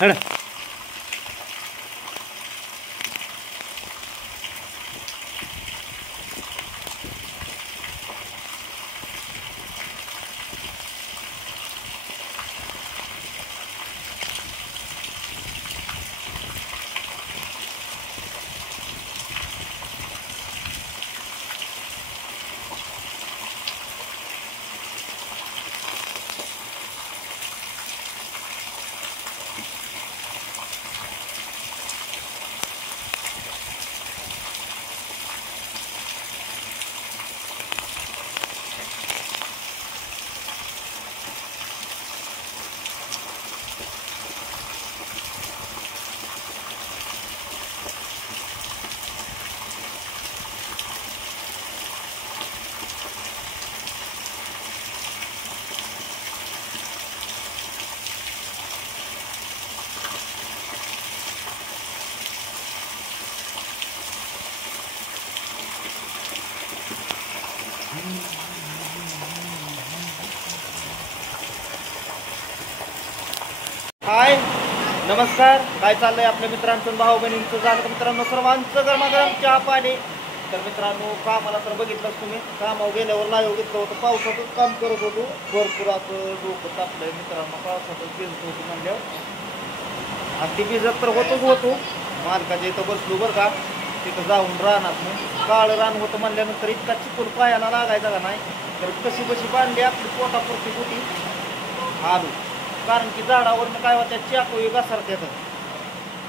हड हाय नमस्कार. काय चाललंय आपल्या मित्रांचं भाऊ बहिणींचं झालं का मित्रांनो सर्वांचं गरमागरम चहा पाणी. तर मित्रांनो कामाला तर बघितलंच तुम्ही कामावर गेल्यावर लाईव्ह घेतलं होतं पावसातच काम करत होतो. भरपूर असं डोकं तापलंय मित्रांनो पावसातच भिजत होतो म्हणल्यावर आणि ती भिजत तर होतो. मालकाच्या इथं बसलो बरं का तिथं जाऊन रानात काळ रान होतं म्हणल्यानंतर इतका चिकून पायाला लागायचा का नाही. तर कशी बशी बांधली आपली पोटापुरती होती आलू. कारण की झाडावरनं काय होत्या चाकू घसरतात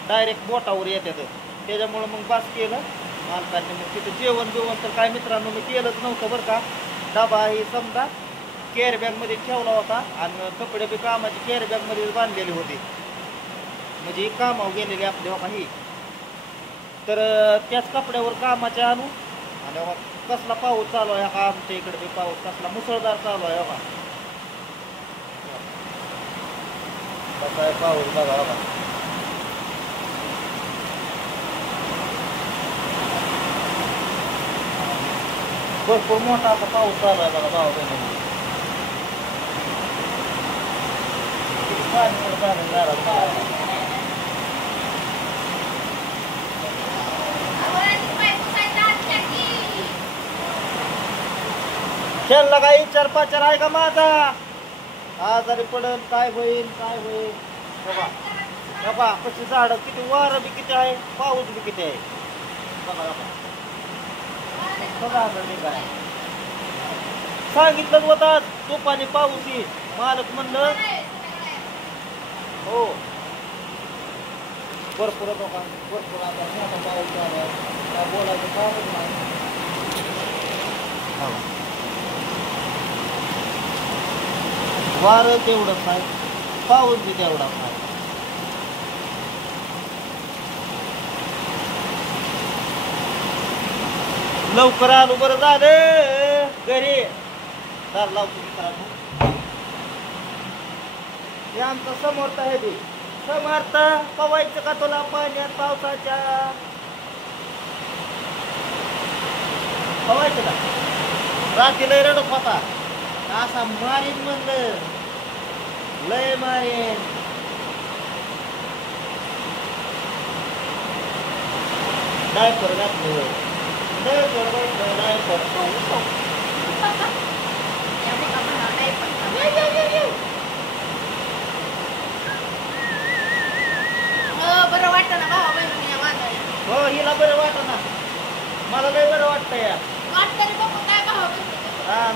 डायरेक्ट बोटावर येतात. त्याच्यामुळं मग बास केलं मालकाने. मग तिथं जेवण तर काय मित्रांनो मी केलंच नव्हतं बरं का. डबा ही समजा कॅरी बॅगमध्ये ठेवला होता आणि कपडे बी कामाचे कॅरी बॅगमध्ये बांधलेले होते. म्हणजे कामावर गेलेले आपले हो काही. तर त्याच कपड्यावर कामाचे आणू आणि कसला पाऊस चालू आहे का आमच्या इकडे बी पाऊस कसला मुसळधार चालू आहे का. कसा आहे पाऊस बघा बघा. भरपूर मोठा असा पाऊस चालू आहे बघा भाऊ बहिणी. खेळला काही विचार पाचार आहे का माझा. आजारी पडल काय होईल बघा बघा कशी झाडं किती वारं बी किती आहे पाऊस बी किती आहे बघा बघा काय सांगितलं होतं तुफानी पाऊस येईल. मालक म्हणलं हो भरपूर भरपूर आता मोठा पाऊस झाला काय बोलायचं कामच नाही. वारं तेवढंच आहे पाऊस बी तेवढाच आहे. लवकर आलो बरं झालं घरी. दार लावतो मित्रांनो. हे आमचं समर्थ आहे ते समर्थ पवायचं का तुला पाण्यात पावसाच्या पवायचं का. रात्री लय रडत होता असा मारीन म्हणलं लय मारीन. डायपर घातलं डायपर बरं वाटतं ना भावा बहिणी. हो हिला बरं वाटत ना मला लय बरं वाटतं या वाटतं बाबा काय भावा बहिणी.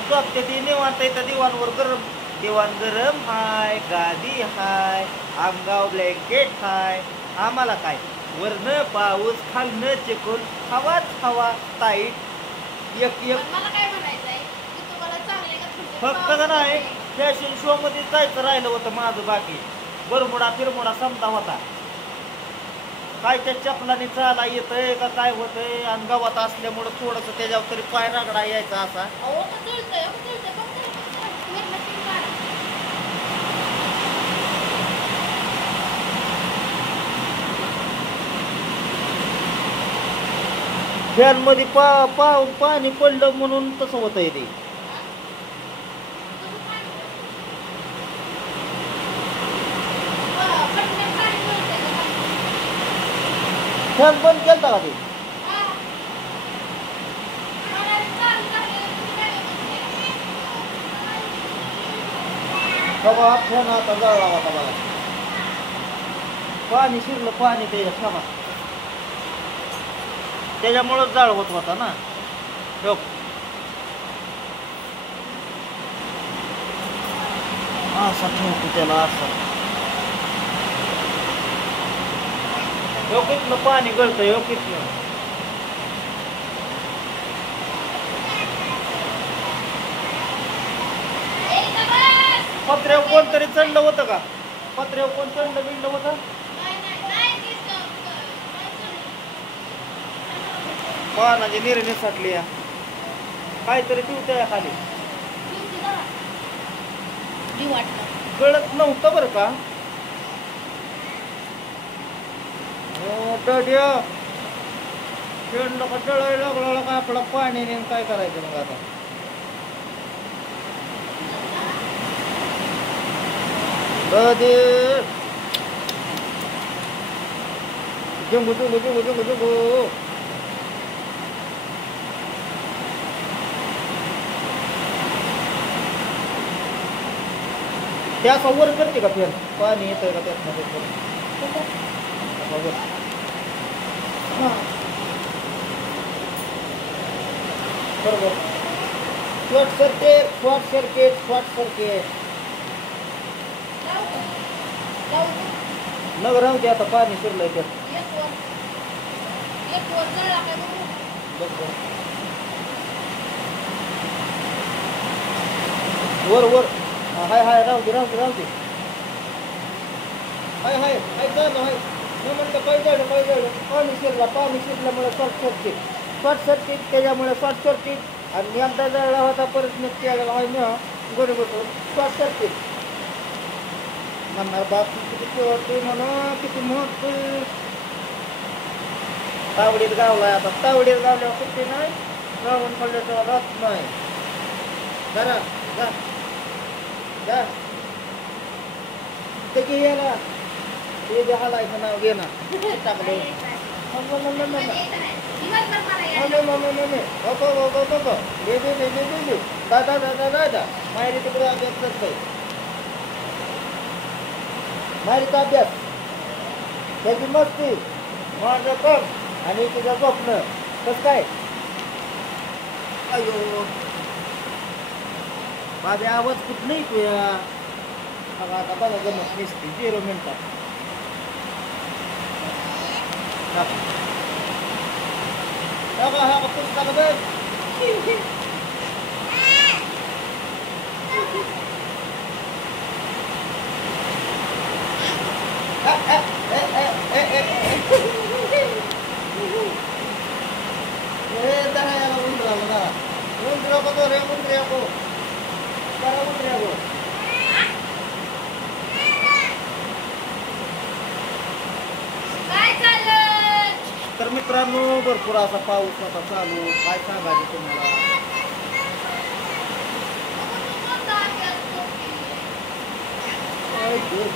झोपते ती निवांत येतं दिवाणवर गरम दिवाण गरम हाय गादी हाय अंगाव ब्लँकेट हाय. आम्हाला काय वरनं पाऊस खालनं चिकून हवाच हवा ताईट एक मला काय म्हणायचंय की तुम्हाला चांगले फक्त का नाही फॅशन शो मध्ये जायचं राहिलं होतं माझं. बाकी बरमुडा फिरमुडा समजा होता काय त्या चपलाने चाला येतंय का काय होतंय. आणि गावात असल्यामुळं थोडंसं त्याच्यावर तरी पाय रगडा यायचा असा. फॅन मध्ये पाणी पडलं म्हणून तसं होतंय ते. फॅन बंद केलता का ते हा. मला चालू झालं, तुम्ही काय म्हणताय? बघा हा फॅन आता जळला होता बघा पाणी शिरलं पाणी त्याच्यात बघा त्याच्यामुळंच जाळ होत होता ना हो असा ठेवतो त्याला असा योग्यतनं पाणी गळतं योग्यतनं एकदा बस. पत्र्यावर कोणतरी चढलं होतं का पत्र्यावर कोण चढलं बिडलं होतं नाही, नाही, नाही, नाही चढलं. पानाची निर्णय साठली या काहीतरी ठेवतं या खाली किती जरा? जीव वाटलं. गळत नव्हतं बरं का टड्या खेळलं का टळायला लागलं का आपलं पाणी नेऊन काय करायचं मग आता दे जुंगू जुंगू जुंगू जुंगू जुंगू त्या असा वर करते का फेर पाणी येतंय का त्यात मध्ये बरोबर short circuit short circuit short circuit लावू का? लावू का? नग राहू दे आता पाणी शिरलंय त्यात एक वर. एक वर जळला काय बघू? बघ बघ. वर वर हा, हाय हाय राहू दे राहू दे राहू दे हाय हाय हाय चालू हाय मी म्हणलं पाणी शिरल्यामुळे शॉर्ट सर्किट त्याच्यामुळे शॉर्ट सर्किट आणि एकदा जळला होता परत नक्की आलेला हाय ना बरोबर शॉर्ट सर्किट म्हणणार बाप किती पिवळते म्हणा किती मोठे तावडीत गावलाय आता तावडीत गावल्यावर कुठे नाही गावून पडल्याचं राहत नाही जरा जा जा ते की याला ते जे हालायचं नाव घे ना टाकलं दिवसभर मला यायला. दादा माहेरी तिकडे अभ्यास करतोय माहेरीचा अभ्यास त्याची मस्ती माझं काम आणि तुझं स्वप्न कसं काय अयो बाबी आवाज कुठं नाही तुया आता बघा गमत नसते 0 मिनिटात हा पुस्तक बघ काय चाललं? तर मित्रांनो भरपूर असा पाऊस आता चालू काय सांगायचं तुम्हाला कोणता अभ्यास करते? काय गं?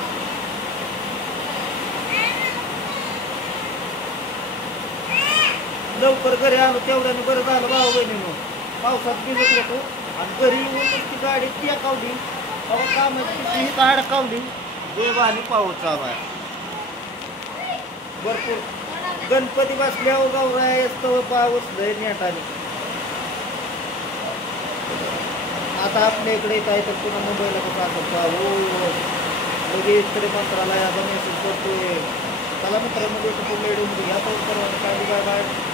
लवकर घरी आलो तेवढ्याने बरं झालं भाऊ बहिणीनं पावसात भिजत होतो आणि घरी येऊन ती गाडी टेकावली कामाची ही अडकावली देव आणि पाऊस चालू आहे भरपूर गणपती बसल्यावर गावराय असतो पाऊस लय नेटाने आता आपल्या इकडे येत आहे तर पुन्हा मुंबईला कसं असं पाऊस लगेच तरी मंत्रालयाचा मेसेज करतोय चला मित्रांनो भेटू पुढल्या व्हिडिओमध्ये घ्या पाऊस परवा काय बाय बाय